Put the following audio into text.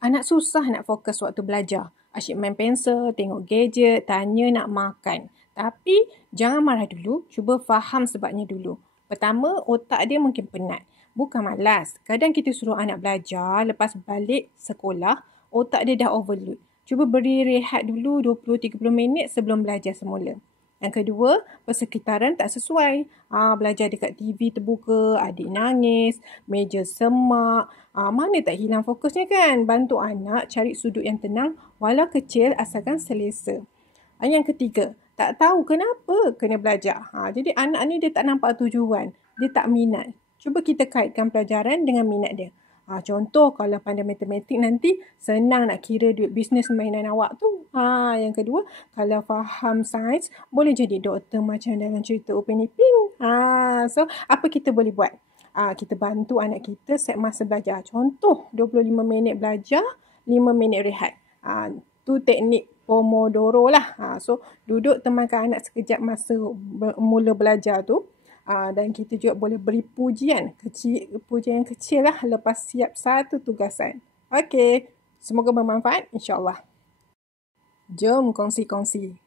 Anak susah nak fokus waktu belajar. Asyik main pensel, tengok gadget, tanya nak makan. Tapi jangan marah dulu, cuba faham sebabnya dulu. Pertama, otak dia mungkin penat. Bukan malas. Kadang kita suruh anak belajar, lepas balik sekolah, otak dia dah overload. Cuba beri rehat dulu 20-30 minit sebelum belajar semula. Yang kedua, persekitaran tak sesuai. Belajar dekat TV terbuka, adik nangis, meja semak. Mana tak hilang fokusnya kan? Bantu anak cari sudut yang tenang walau kecil asalkan selesa. Yang ketiga, tak tahu kenapa kena belajar. Jadi anak ni dia tak nampak tujuan. Dia tak minat. Cuba kita kaitkan pelajaran dengan minat dia. Contoh kalau pandai matematik nanti senang nak kira duit bisnes mainan awak tu. Yang kedua, kalau faham sains boleh jadi doktor macam dalam cerita Upin Ipin. So apa kita boleh buat? Kita bantu anak kita set masa belajar. Contoh 25 minit belajar, 5 minit rehat. Tu teknik Pomodoro lah. So duduk temankan anak sekejap masa mula belajar tu. Dan kita juga boleh beri pujian yang kecil lah lepas siap satu tugasan. Okey, semoga bermanfaat insyaAllah. Jom kongsi-kongsi.